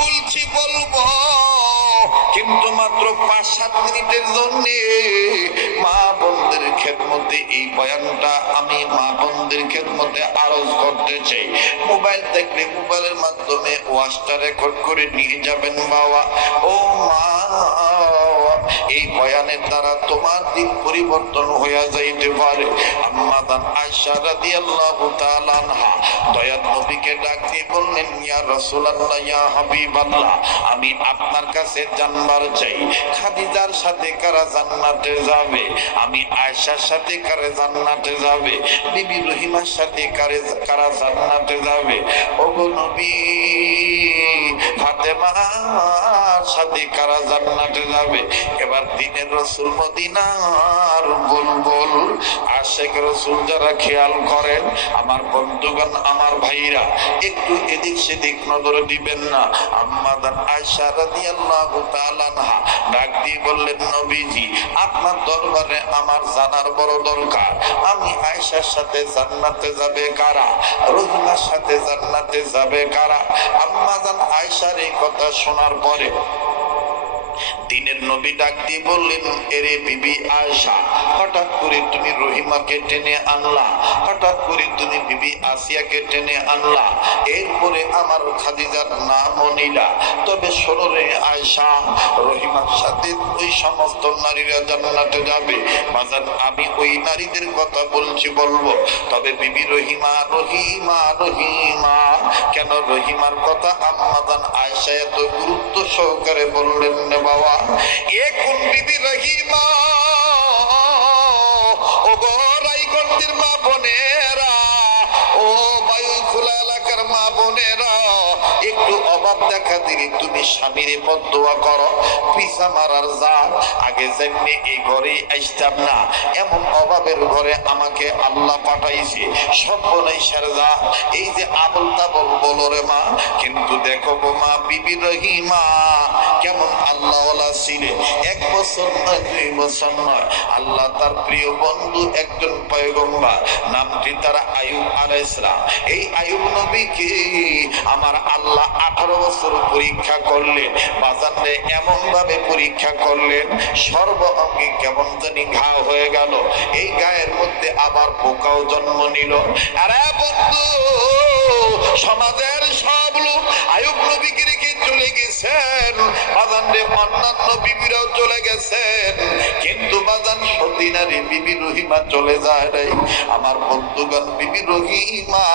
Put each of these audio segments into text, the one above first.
বলছি বলবো, কিন্তু মাত্র 5-7 মিনিটের জন্য মা বোনদের খেদমতে এই বয়ানটা আমি মা বোনদের খেদমতে আরজ করতে চাই। মোবাইল দেখলে মোবাইলের মাধ্যমে ওয়াজটা রেকর্ড করে নিয়ে যাবেন বাবা। ও মা, এই বয়ানের দ্বারা তোমার দিক পরিবর্তন হয়ে যাইতে পারে। আম্মা জান আয়েশা রাদিয়াল্লাহু তাআলা আনহা দয়ার নবীকে ডাক দিয়ে বললেন, ইয়া রাসূলুল্লাহ, ইয়া হাবিবাল্লাহ, আমি আপনার কাছে জানবার চাই খাদিজার সাথে কারা জান্নাতে যাবে, আমি আয়েশার সাথে কারা জান্নাতে যাবে, বিবি রহিমার সাথে কারা জান্নাতে যাবে। ওগো নবী, ফাতেমার সাথে কারা জান্নাতে যাবে। এবার দিনের রাসূল মদিনার বুলবুল আশিক রাসূল যারা খেয়াল করেন, আমার বন্ধুগণ, আমার ভাইরা, একটু এদিক সেদিক নজর দিবেন না। আম্মা জান আয়েশা রাদিয়াল্লাহু তাআলা আনহা ডাক দিয়ে বললেন, নবীজি, আপনার দরবারে আমার জানার বড় দরকার, আমি আয়েশার সাথে জান্নাতে যাবে কারা, রহিমার সাথে জান্নাতে যাবে কারা। আম্মা জান আয়েশার এই কথা শোনার পরে দিনের নবী ডাক দিয়ে বললেন, এরে বিবি আয়েশা, হঠাৎ করে তুমি রহিমাকে টেনে আনলা, হঠাৎ করে তুমি বিবি আসিয়াকে টেনে আনলা, এরপরে আমার খাদিজার নামও নিলা। তবে শোনো রে আয়েশা, রহিমার সাথে ওই সমস্ত নারীরা জান্নাতে যাবে। বাজান, আমি ওই নারীদের কথা বলবো, তবে বিবি রহিমা রহিমা রহিমা কেন রহিমার কথা আম্মা জান আয়েশা এত গুরুত্ব সহকারে বললেন না বাবা? এ কোন বিবি রহিমা? ও গো রায়গঞ্জের মা বোনেরা, ও বায়ুখোলা এলাকার মা বোনেরা, একটু অভাব দেখা দিলে তুমি স্বামীরে বদদোয়া করো, পিছা মারার জাত আগে জানলে এই ঘরে আসতাম না, এমন অভাবের ঘরে আমাকে আল্লাহ পাঠাইছে, সর্বনাশের জাত, এই যে আবল তাবল বলো রে মা। কিন্তু দেখো গো মা, বিবি রহিমা কেমন আল্লাহওয়ালা ছিলেন। 1 বছর নয়, 2 বছর নয়, আল্লাহ তার প্রিয় বন্ধু একজন পয়গম্বর, নামটি তার আইয়ুব আলাইহিস সালাম। এই আইয়ুব নবীকে আমার আল্লাহ 18 বছর পরীক্ষা করলেন। বাজারে এমন ভাবে পরীক্ষা করলেন, সর্ব অঙ্গে কেমন জানি ঘা হয়ে গেল, এই গায়ের মধ্যে আবার পোকাও জন্ম নিল। আরে বন্ধু, সমাজের সব লোক আইয়ুব নবীকে রেখে চলে গেছেন, বাজারে অন্যান্য বিবিরাও চলে গেছেন, কিন্তু বাজান সতী নারী বিবি রহিমা চলে যায় নাই। আমার বন্ধুগণ, বিবি রহিমা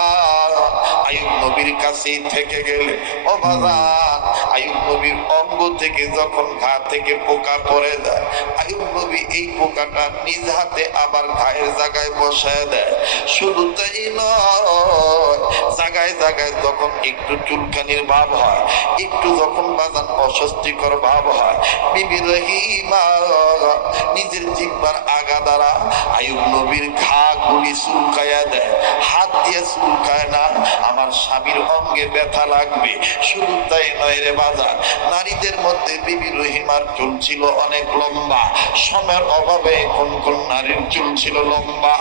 আইয়ুব নবীর কাছেই থেকে গেলে। ও বাজান, আইয়ুব নবীর অঙ্গ থেকে যখন ঘা থেকে পোকা পড়ে যায়, আইয়ুব নবী এই পোকাটা নিজ হাতে আবার ঘায়ের জায়গায় বসায় দেয়। শুধু তাই নয়, জায়গায় জায়গায় যখন একটু চুলকানির ভাব হয়, একটু যখন বাজান অস্বস্তিকর ভাব হয়, বিবি রহিমা নিজের জিহ্বার আগা দ্বারা আইয়ুব নবীর ঘা গুলি চুলকায়া দেয়। হাত দিয়ে চুলকায় না, আমার স্বামীর অঙ্গে ব্যথা লাগবে। শুধু তাই নয় রে বাজার, নারীদের মধ্যে বিবি রহিমার চুল ছিল অনেক লম্বা, সময়ের অভাবে কোন কোন নারীর চুল ছিল লম্বা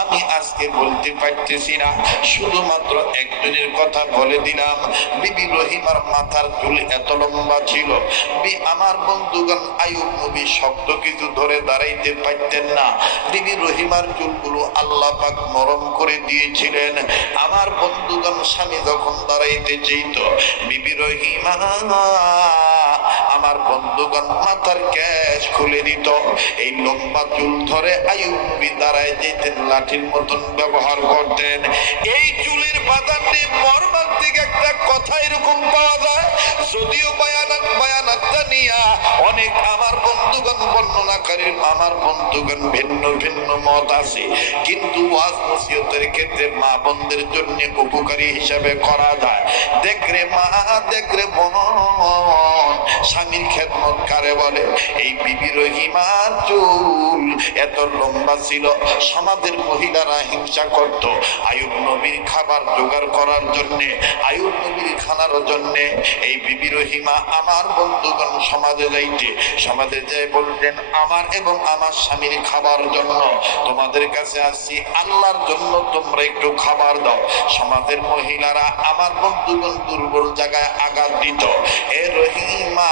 আমি আজকে বলতে পারতেছি না, শুধুমাত্র একজনের কথা বলে দিলাম। বিবি রহিমার মাথার চুল এত লম্বা ছিল, আমার বন্ধুগণ, আইয়ুব নবী শক্ত কিছু ধরে দাঁড়াইতে পারতেন না। বিবি রহিমার চুলগুলো আল্লাহ পাক নরম করে দিয়েছিলেন। আমার বন্ধুগণ, স্বামী যখন দাঁড়াইতে চাইত, বিবি রহিমা আমার বন্ধুগণ মাথার ক্যাশ খুলে দিত। এই লম্বা চুল ধরে আইয়ুব নবী দাঁড়ায় যেতেন, লাঠির মতন ব্যবহার করতেন। এই চুলের বাদানে মর্মান্তিক একটা কথা এরকম পাওয়া যায়, যদিও বয়ানটা নিয়া অনেক আমার বন্ধুগণ বর্ণনাকারীর আমার বন্ধুগণ ভিন্ন ভিন্ন মত আছে, কিন্তু ওয়াজ নসিহতের ক্ষেত্রে মা বোনদের জন্য উপকারী হিসাবে করা যায়। দেখ রে মা, দেখ রে বোন, স্বামীর খেদমত কারে বলে? এই বিবি রহিমার চুল এত লম্বা ছিল, সমাজের মহিলারা হিংসা করত। আইয়ুব নবীর খাবার জোগাড় করার জন্য, আইয়ুব নবীর খানার জন্য এই বিবি রহিমা আমার বন্ধুগণ সমাজে যাইতে, সমাজে যাই বলতেন আমার এবং আমার স্বামীর খাবার জন্য তোমাদের কাছে আসছি, আল্লাহর জন্য তোমরা একটু খাবার দাও। সমাজের মহিলারা আমার বন্ধুগণ দুর্বল জায়গায় আঘাত দিত। এ রহিমা,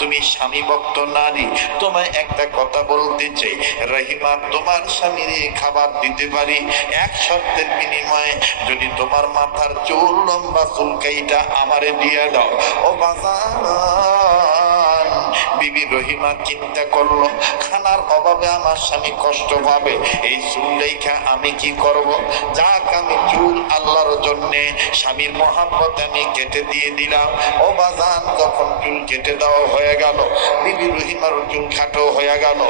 তুমি স্বামী ভক্ত নারী, তোমায় একটা কথা বলতে চাই। রহিমা, তোমার স্বামীর খাবার দিতে পারি এক শর্তের বিনিময়ে, যদি তোমার মাথার চুল লম্বা চুলকাইটা আমারে দিয়ে দাও। ও বাজান, বিবি রহিমা চিন্তা করলো, খানার অভাবে আমার স্বামী কষ্ট পাবে, এই চুল রেখা আমি কি করব? যাক, আমি চুল আল্লাহর জন্যে স্বামীর মহাব্বতে আমি কেটে দিয়ে দিলাম। ও বাজান, যখন চুল কেটে দেওয়া হয়ে গেল, বিবি রহিমার চুল খাটো হয়ে গেল।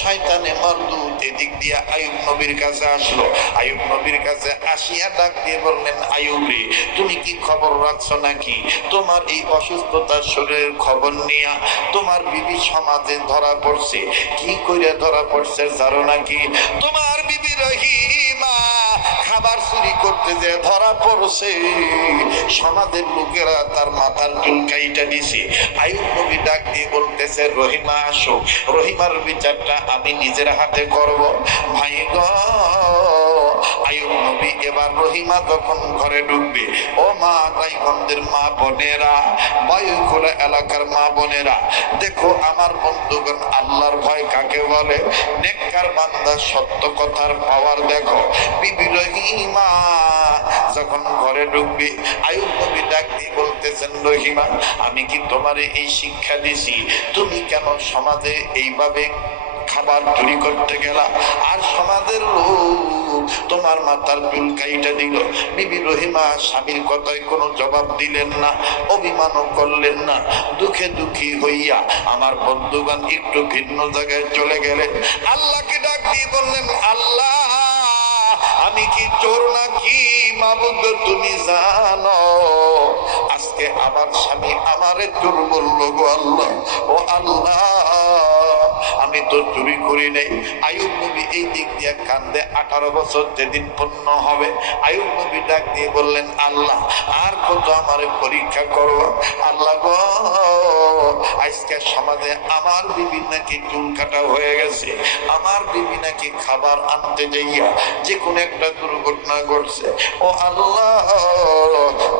শয়তানে মারদুদ এদিক দিয়ে আইয়ুব নবীর কাছে আসলো। আইয়ুব নবীর কাছে আসিয়া ডাক দিয়ে বললেন, আইয়ুব রে, তুমি কি খবর রাখছো নাকি? তোমার এই অসুস্থতার শরীরের খবর নিয়া তোমার বিবি সমাজে ধরা পড়ছে। কি করে ধরা পড়ছে জানো নাকি? তোমার বিবি রহিমা খাবার চুরি করতে যে ধরা পড়ছে, সমাজের লোকেরা তার মাথার চুল কাইটা দিছে। আইয়ুব নবী ডাক দিয়ে বলতেছে, রহিমা আসো, রহিমার বিচারটা আমি নিজের হাতে করব। ভাই গো, আইয়ুব নবী এবার রহিমা যখন ঘরে ঢুকবে, ও মা রায়গঞ্জের মা বোনেরা, বায়ুখোলা এলাকার মা বোনেরা, দেখো আমার বন্ধুগণ, আল্লাহর ভয় কাকে বলে, নেককার বান্দা সত্য কথার পাওয়ার দেখো। বিবি রহিমা যখন ঘরে ঢুকবে, আইয়ুব নবী ডাক দিয়ে বলতেছেন, রহিমা, আমি কি তোমারে এই শিক্ষা দিছি? তুমি কেন সমাজে এইভাবে খাবার চুরি করতে গেলা? আর সমাজের লোক তোমার মাথার চুল কাইটা দিল। বিবি রহিমা স্বামীর কথায় কোনো জবাব দিলেন না, অভিমানও করলেন না। দুঃখে দুঃখী হইয়া আমার বন্ধুগণ একটু ভিন্ন জায়গায় চলে গেলেন। আল্লাহকে ডাক দিয়ে বললেন, আল্লাহ, আমি কি চোর নাকি? মাবুদ, তুমি জানো আজকে আমার স্বামী আমারে চোর বললো গো আল্লাহ। ও আল্লাহ, আমি তো চুরি করি নাই। আইয়ুব নবী এই দিক দিয়ে কান্দে। 18 বছর যেদিন পূর্ণ হবে, আইয়ুব নবী ডাক দিয়ে বললেন, আল্লাহ, আর কত আমারে পরীক্ষা করো? আল্লাহ গো, আজকে সমাজে আমার বিবি নাকি চুল কাটা হয়ে গেছে, আমার বিবি নাকি খাবার আনতে যাইয়া যে কোনো একটা দুর্ঘটনা ঘটছে। ও আল্লাহ,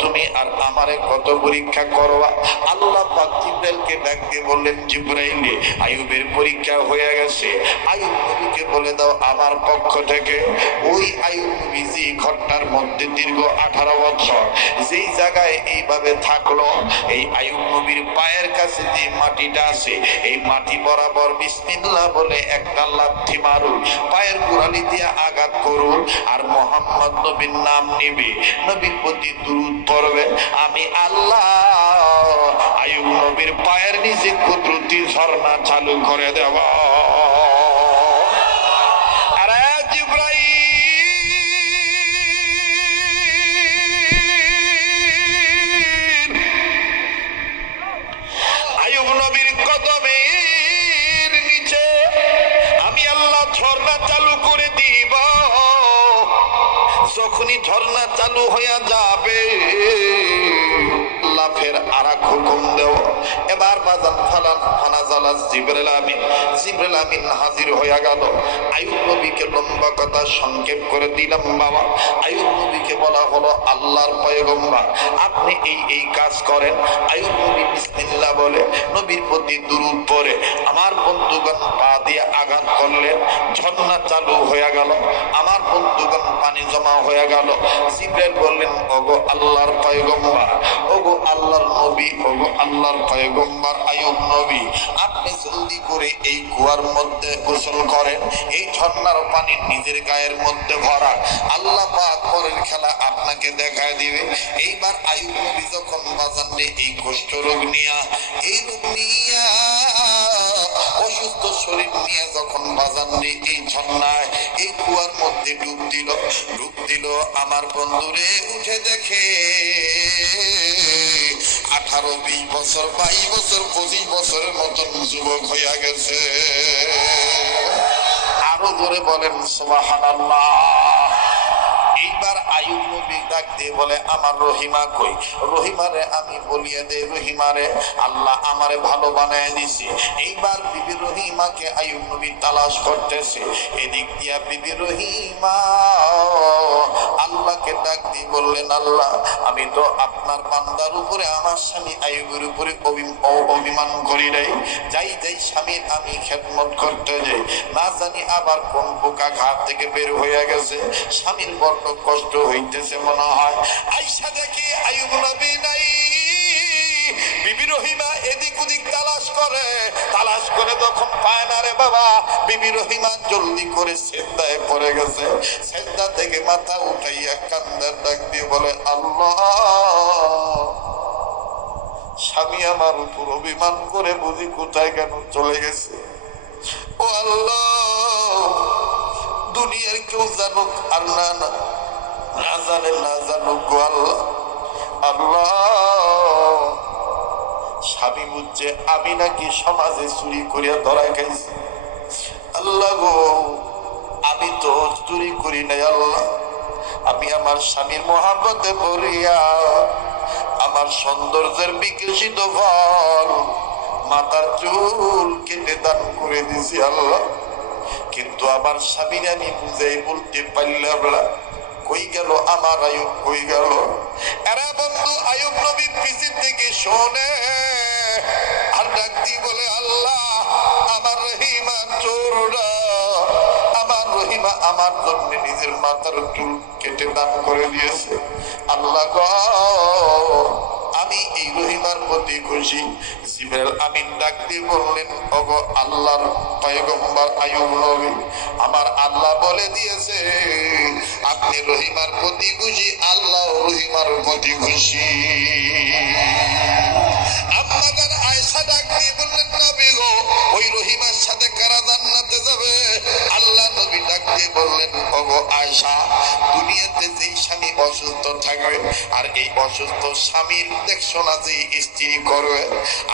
তুমি আর আমারে কত পরীক্ষা করবা? আল্লাহ পাক জিবরাইলকে ডাক দিয়ে বললেন, জিবরাইল, আইয়ুবের পরীক্ষা হয়ে গেছে, আইয়ুব নবীকে বলে দাও আমার পক্ষ থেকে, ওই আইয়ুব নবী যে ঘরটার মধ্যে দীর্ঘ 18 বছর যেই জায়গায় এইভাবে থাকলো, এই আইয়ুব নবীর পায়ের কাছে যে মাটিটা আছে, এই মাটি বরাবর বিসমিল্লাহ বলে একটা লাথি মারুন, পায়ের গোড়ালি দিয়ে আঘাত করুন, আর মোহাম্মদ নবীর নাম নিবে, নবীর প্রতি দুরূদ পড়বে। আমি আল্লাহ আইয়ুব নবীর পায়ের নিচে কুদরতি ঝর্ণা চালু করে দেব। আরে জিবরাইল, আইয়ুব নবীর কদমের নিচে আমি আল্লাহ ঝর্ণা চালু করে দিব। যখনই ঝর্ণা চালু হয়ে যাবে, ফের আরেক হুকুম দেও। এবার বাজান ফালান ফানাজালা জিবরাইল আমিন, জিবরাইল আমিন হাজির হয়ে গেল। আইয়ুব নবীকে লম্বা কথা সংক্ষেপ করে দিলাম বাবা। আইয়ুব নবীকে বলা হলো, আল্লাহর পয়গম্বর, আপনি এই কাজ করেন। আইয়ুব নবী বিসমিল্লাহ বলে নবীর প্রতি দুরূদ পড়ে আমার বন্ধুগণ পা দিয়ে আঘাত করলেন, ঝর্ণা চালু হয়ে গেল, আমার বন্ধুগণ পানি জমা হয়ে গেল। জিবরাইল বললেন, ওগো আল্লাহর পয়গম্বর, ওগো আল্লাহর নবী, ওগো আল্লাহর পয়গম্বর আইয়ুব নবী, আপনি জলদি করে এই কুয়ার মধ্যে গোসল করেন, এই ঝর্ণার পানি নিজের গায়ের মধ্যে ভরা, আল্লাহ পাক পরের খেলা আপনাকে দেখায় দিবে। এইবার আইয়ুব নবী যখন বাজানে এই কুষ্ঠ রোগ নিয়া, এই রোগ নিয়া অসুস্থ শরীর নিয়ে যখন বাজানে এই ঝর্ণায় এই কুয়ার মধ্যে ডুব দিল, আমার বন্ধুরে উঠে দেখে 18, 20 বছর, 22 বছর, 25 বছরের মতন যুবক হইয়া গেছে। আরো জোরে বলেন সুবহানাল্লাহ। এইবার আইয়ুব নবী ডাক দিয়ে বলে আমার রহিমা কই? রহিমারে আমি বলিয়ে দে, রহিমারে আল্লাহ আমারে ভালো বানায় দিছে। এইবার বিবি রহিমাকে আইয়ুব নবী তালাশ করতেছে। এদিক দিয়া বিবি রহিমা আল্লাহকে ডাক দিয়ে বললেন, আল্লাহ আমি তো আপনার বান্দার উপরে আমার স্বামী আইয়ুবের উপরে অভিমান করি নাই। যাই যাই স্বামীর আমি খেদমত করতে যাই, না জানি আবার কোন পোকা ঘাট থেকে বের হয়ে গেছে। স্বামীর বড্ড কষ্ট হইতেছে মনে হয়। আইসা দেখি আইয়ুব নবী নাই। বিবি রহিমা এদিক ওদিক তালাশ করে তখন পায় না রে বাবা। বিবি রহিমা জলদি করে সেজদায় পড়ে গেছে। সেজদা থেকে মাথা উঠাইয়া কান্দার ডাক দিয়ে বলে, আল্লাহ স্বামী আমার উপর অভিমান করে বুঝি কোথায় কেন চলে গেছে। ও আল্লাহ, দুনিয়ার কেউ জানুক আর না জানুক গো আল্লাহ। আল্লাহ স্বামী বুঝছে আমি নাকি সমাজে চুরি করিয়া ধরা খাইছি। আল্লাহ গো, আমি তো চুরি করি নাই আল্লাহ। আমি আমার স্বামীর মহাব্বতে পড়িয়া আমার সৌন্দর্যের বিকশিত ফল মাথার চুল কেটে দান করে দিছি আল্লাহ। কিন্তু আমার স্বামীর আমি বুঝাই বলতে পারলাম না। কই গেল আমার আইয়ুব, কই গেল? এরা বন্ধু আইয়ুব নবীর পিছের থেকে শোনে আর ডাক দিয়ে বলে, আল্লাহ আমার রহিমা চোররা, আমার রহিমা আমার জন্য নিজের মাথার চুল কেটে দান করে দিয়েছে। আল্লাহ গো, আমি এই রহিমার প্রতি খুশি। জিবরাইল আমিন ডাক দিয়ে বললেন, ওগো আল্লাহর পয়গম্বর আইয়ুব নবী, আমার আল্লাহ বলে দিয়েছে আপনি রহিমার প্রতি খুশি, আল্লাহ রহিমার প্রতি খুশি। আপনাদের আয়েশা ডাক দিয়ে বললেন, নবী গো ওই রহিমার সাথে কারা জান্নাতে যাবে? আল্লাহ নবী ডাক দিয়ে বললেন, ওগো আয়েশা, দুনিয়াতে যেই স্বামী অসুস্থ থাকবে আর এই অসুস্থ স্বামীর দেখছো না যে স্ত্রী করবে,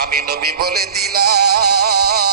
আমি নবী বলে দিলাম